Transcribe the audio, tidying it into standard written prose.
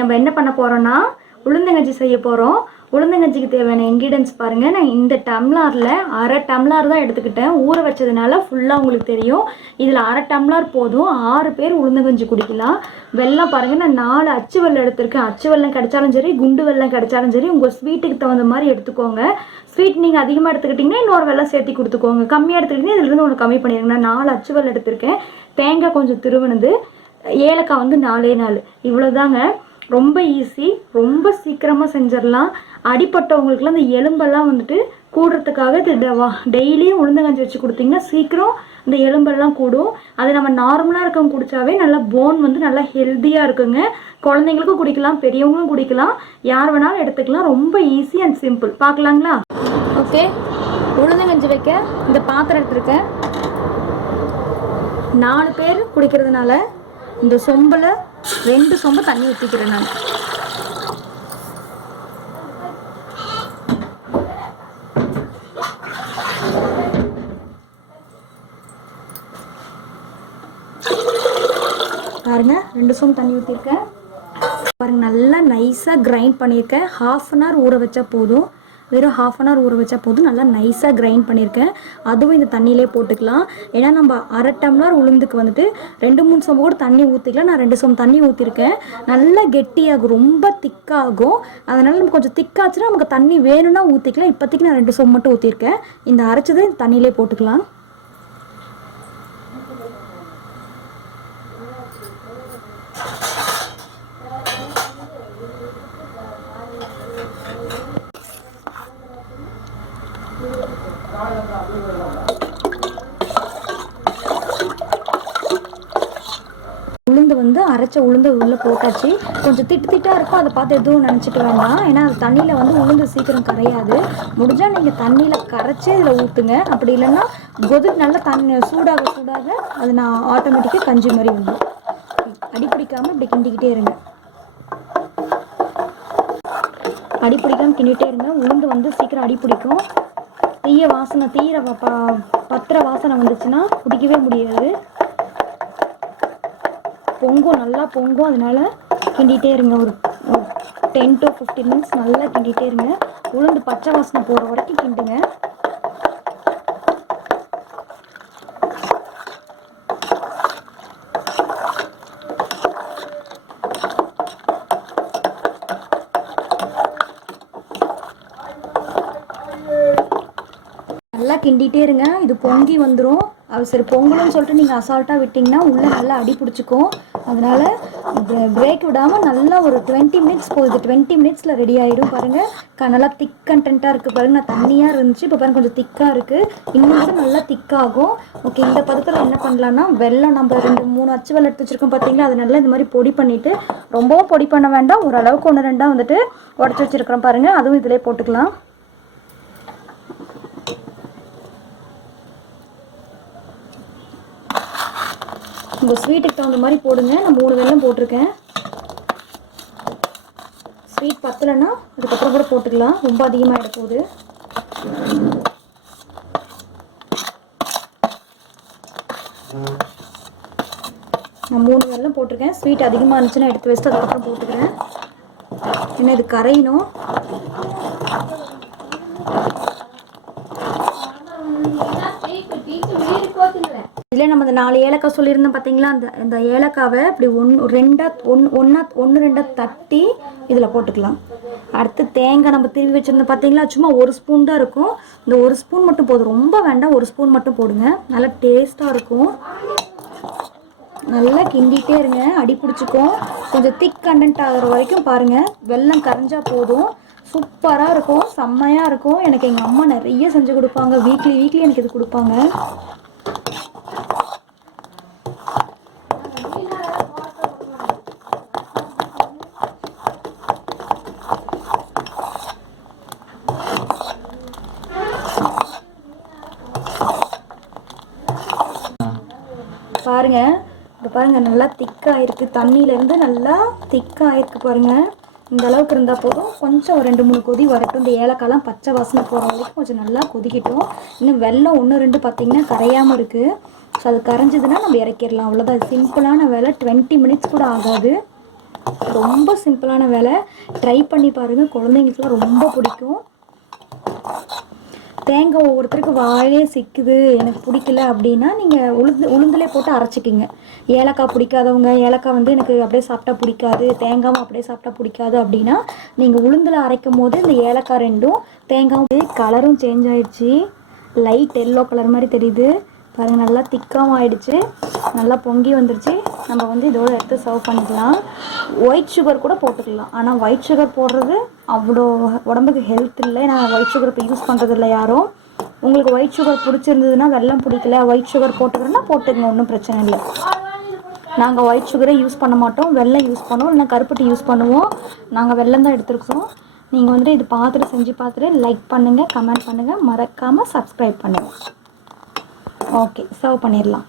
நம்ம என்ன பண்ண போகிறோன்னா உளுந்தங்கஞ்சி செய்ய போகிறோம். உளுந்தங்கஞ்சிக்கு தேவையான இன்க்ரீடியன்ஸ் பாருங்கள். நான் இந்த டம்ளாரில் அரை டம்ளார் தான் எடுத்துக்கிட்டேன். ஊற வச்சதுனால ஃபுல்லாக உங்களுக்கு தெரியும். இதில் அரை டம்ளார் போதும். 6 பேர் உளுந்தங்கஞ்சி குடிக்கலாம். வெல்லம் பாருங்கள், நான் 4 அச்சு வெல்லம் எடுத்திருக்கேன். அச்சு வெல்லம் கிடைச்சாலும் சரி, குண்டு வெல்லம் கிடைச்சாலும் சரி, உங்கள் ஸ்வீட்டுக்கு தகுந்த மாதிரி எடுத்துக்கோங்க. ஸ்வீட் நீங்கள் அதிகமாக எடுத்துக்கிட்டிங்கன்னா இன்னொரு வெல்லம் சேர்த்து கொடுத்துக்கோங்க. கம்மியாக எடுத்துக்கிட்டிங்கன்னா இதுலேருந்து ஒன்று கம்மி பண்ணிடுங்க. நான் 4 அச்சு வெல்லம் எடுத்திருக்கேன். தேங்காய் கொஞ்சம் திருவினது, ஏலக்காய் வந்து 4 இவ்வளோதாங்க. ரொம்ப ஈஸி, ரொம்ப சீக்கிரமாக செஞ்சிடலாம். அடிப்பட்டவங்களுக்குலாம் இந்த எலும்பெல்லாம் வந்துட்டு கூடுறதுக்காக இது டெய்லியும் உளுந்தங்கஞ்சி வச்சு கொடுத்தீங்கன்னா சீக்கிரம் இந்த எலும்பெல்லாம் கூடும். அது நம்ம நார்மலாக இருக்கவங்க குடித்தாவே நல்லா போன் வந்து நல்லா ஹெல்த்தியாக இருக்குங்க. குழந்தைங்களுக்கும் குடிக்கலாம், பெரியவங்களும் குடிக்கலாம், யார் வேணாலும் எடுத்துக்கலாம். ரொம்ப ஈஸி அண்ட் சிம்பிள். பார்க்கலாங்களா? ஓகே, உளுந்தங்கஞ்சி வைக்க இந்த பாத்திரம் எடுத்துருக்கேன். 4 பேர் குடிக்கிறதுனால இந்த சொம்பில் 2 சொம்பு தண்ணி ஊற்றிக்கிறேன் நான். பாருங்க, 2 சொம்பு தண்ணி ஊற்றிருக்கேன். பாருங்க, நல்லா நைஸாக கிரைண்ட் பண்ணியிருக்கேன். 1/2 அன் ஹவர் ஊற வச்சா போதும். வெறும் 1/2 அன் ஹவர் ஊற வச்சா போதும். நல்லா நைஸாக கிரைண்ட் பண்ணியிருக்கேன். அதுவும் இந்த தண்ணியிலே போட்டுக்கலாம். ஏன்னா நம்ம அரை டம்ளர் உளுந்துக்கு வந்துட்டு 2-3 சொம்பு கூட தண்ணி ஊற்றிக்கலாம். நான் 2 சொம்பு தண்ணி ஊற்றிருக்கேன். நல்லா கெட்டியாகும், ரொம்ப திக்காகும். அதனால் நம்ம கொஞ்சம் திக்காச்சுன்னா நமக்கு தண்ணி வேணும்னா ஊற்றிக்கலாம். இப்போதைக்கு நான் 2 சொம்பு மட்டும் ஊற்றிருக்கேன். இந்த அரைச்சதை தண்ணியிலே போட்டுக்கலாம். உளுந்து வந்து அரைச்ச உளுந்து உள்ளே போட்டாச்சு. கொஞ்சம் திட்டாக இருக்கும், அதை பார்த்து எதுவும் நினச்சிட்டு வேண்டாம். ஏன்னா அது தண்ணியில் வந்து உளுந்து சீக்கிரம் கரையாது. முடிஞ்சால் நீங்கள் தண்ணியில் கரைச்சி இதில் ஊற்றுங்க. அப்படி இல்லைன்னா நல்லா தண்ணி சூடாக அது நான் ஆட்டோமேட்டிக்காக கஞ்சி மாதிரி வந்துடும். அடிப்பிடிக்காமல் இப்படி கிண்டிக்கிட்டே இருங்க. அடிப்பிடிக்காமல் கிண்டிகிட்டே இருங்க. உளுந்து வந்து சீக்கிரம் அடிப்பிடிக்கும். பத்திர வாசனை வந்துச்சுன்னா குடிக்கவே முடியாது. நல்லா பொங்கும். அதனால கிண்டிகிட்டே இருங்க. ஒரு 10 to 15 மினிட்ஸ் நல்லா கிண்டிகிட்டே இருங்க. உளுந்து பச்சை வாசனை போகிற வரைக்கும் கிண்டுங்க. நல்லா கிண்டிகிட்டே இருங்க. இது பொங்கி வந்துடும். அது சரி பொங்கலும்னு சொல்லிட்டு நீங்கள் அசால்ட்டாக விட்டிங்கன்னா உள்ளே நல்லா அடி பிடிச்சிக்கும். அதனால் பிரேக் விடாமல் நல்லா ஒரு 20 மினிட்ஸ் போகுது. 20 மினிட்ஸில் ரெடி ஆகிடும். பாருங்கள், நல்லா திக் கண்டென்ட்டாக இருக்குது. பாருங்கள், நான் தண்ணியாக இருந்துச்சு, இப்போ பாருங்கள் கொஞ்சம் திக்காக இருக்குது. இன்னும் நல்லா திக்காகும். ஓகே, இந்த பதத்தில் என்ன பண்ணலான்னா வெல்லம் நம்ம 2-3 அச்சு வெல்லம் எடுத்து வச்சுருக்கோம் பார்த்தீங்களா, அது நல்லா இந்த மாதிரி பொடி பண்ணிவிட்டு, ரொம்பவும் பொடி பண்ண வேண்டாம், ஓரளவுக்கு 1-2 வந்துட்டு உடச்சி வச்சுருக்கிறோம் பாருங்கள். அதுவும் இதிலே போட்டுக்கலாம். உங்கள் ஸ்வீட்டுக்கு தகுந்த மாதிரி போடுங்க. நான் 3 வெல்லம் போட்டிருக்கேன். ஸ்வீட் பத்தலைன்னா அதுக்கப்புறம் கூட போட்டுக்கலாம். ரொம்ப அதிகமாக எடுப்போகுது. நான் 3 வெல்லம் போட்டிருக்கேன். ஸ்வீட் அதிகமாக இருந்துச்சுன்னா எடுத்து வச்சுட்டு அதுக்கப்புறம் போட்டுக்கிறேன். ஏன்னா இது கரையணும். இதில் நம்ம இந்த 4 ஏலக்காய் சொல்லியிருந்தோம் பார்த்தீங்களா, இந்த ஏலக்காவை இப்படி 1-2 தட்டி இதில் போட்டுக்கலாம். அடுத்து தேங்காய் நம்ம திருவி வச்சுருந்தோம் பார்த்தீங்களா, சும்மா 1 ஸ்பூன் தான் இருக்கும். இந்த 1 ஸ்பூன் மட்டும் போதும், ரொம்ப வேண்டாம். 1 ஸ்பூன் மட்டும் போடுங்க, நல்லா டேஸ்ட்டாக இருக்கும். நல்லா கிண்டிகிட்டே இருங்க, அடி பிடிச்சிக்கும். கொஞ்சம் திக் கண்டென்ட் ஆகிற வரைக்கும் பாருங்கள். வெல்லம் கரைஞ்சா போதும். சூப்பராக இருக்கும், செம்மையாக இருக்கும். எனக்கு எங்கள் அம்மா நிறைய செஞ்சு கொடுப்பாங்க. வீக்லி எனக்கு இது கொடுப்பாங்க. பாருங்கள், இப்போ பாருங்கள் நல்லா திக்காக இருக்குது. தண்ணியிலேருந்து நல்லா திக்காக இருக்குது பாருங்கள். இந்த அளவுக்கு இருந்தால் போதும். கொஞ்சம் ஒரு 2-3 கொதி வரட்டும். இந்த ஏலக்காய்லாம் பச்சை வாசனை போகிற வரைக்கும் கொஞ்சம் நல்லா கொதிக்கட்டும். இன்னும் வெல்லம் 1-2 பார்த்திங்கன்னா கரையாமல் இருக்குது. ஸோ அது கரைஞ்சதுன்னா நம்ம இறக்கிடலாம். அவ்வளோதான், சிம்பிளான வேலை. 20 மினிட்ஸ் கூட ஆகாது. ரொம்ப சிம்பிளான வேலை, ட்ரை பண்ணி பாருங்கள், குழந்தைங்களுக்குலாம் ரொம்ப பிடிக்கும். தேங்காய் ஒவ்வொருத்தருக்கு வாயிலே சிக்குது, எனக்கு பிடிக்கல அப்படின்னா நீங்கள் உளுந்துலே போட்டு அரைச்சிக்கிங்க. ஏலக்காய் பிடிக்காதவங்க, ஏலக்காய் வந்து எனக்கு அப்படியே சாப்பிட்டா பிடிக்காது, தேங்காயும் அப்படியே சாப்பிட்டா பிடிக்காது அப்படின்னா நீங்கள் உளுந்தில் அரைக்கும் போது இந்த ஏலக்காய் ரெண்டும் தேங்காயும் கலரும் சேஞ்ச் ஆகிடுச்சு, லைட் எல்லோ கலர் மாதிரி தெரியுது பாருங்கள். நல்லா திக்காகவும் ஆகிடுச்சு, நல்லா பொங்கி வந்துருச்சு. நம்ம வந்து இதோடு எடுத்து சர்வ் பண்ணிக்கலாம். ஒயிட் சுகர் கூட போட்டுக்கலாம், ஆனால் ஒயிட் சுகர் போடுறது அவ்வளோ உடம்புக்கு ஹெல்த் இல்லை. நான் ஒயிட் சுகர் இப்போ யூஸ் பண்ணுறது இல்லை யாரும். உங்களுக்கு ஒயிட் சுகர் பிடிச்சிருந்ததுன்னா, வெல்லம் பிடிக்கல, ஒயிட் சுகர் போட்டுக்கிறேன்னா போட்டுங்க, ஒன்றும் பிரச்சனை இல்லை. நாங்கள் ஒயிட் சுகரே யூஸ் பண்ண மாட்டோம், வெல்லம் யூஸ் பண்ணுவோம், இல்லைனா கருப்பட்டி யூஸ் பண்ணுவோம். நாங்கள் வெல்லம் தான் எடுத்துருக்கோம். நீங்கள் வந்துட்டு இது பார்த்துட்டு செஞ்சு பார்த்துட்டு லைக் பண்ணுங்கள், கமெண்ட் பண்ணுங்கள், மறக்காமல் சப்ஸ்கிரைப் பண்ணுங்கள். ஓகே, சர்வ் பண்ணிடலாம்.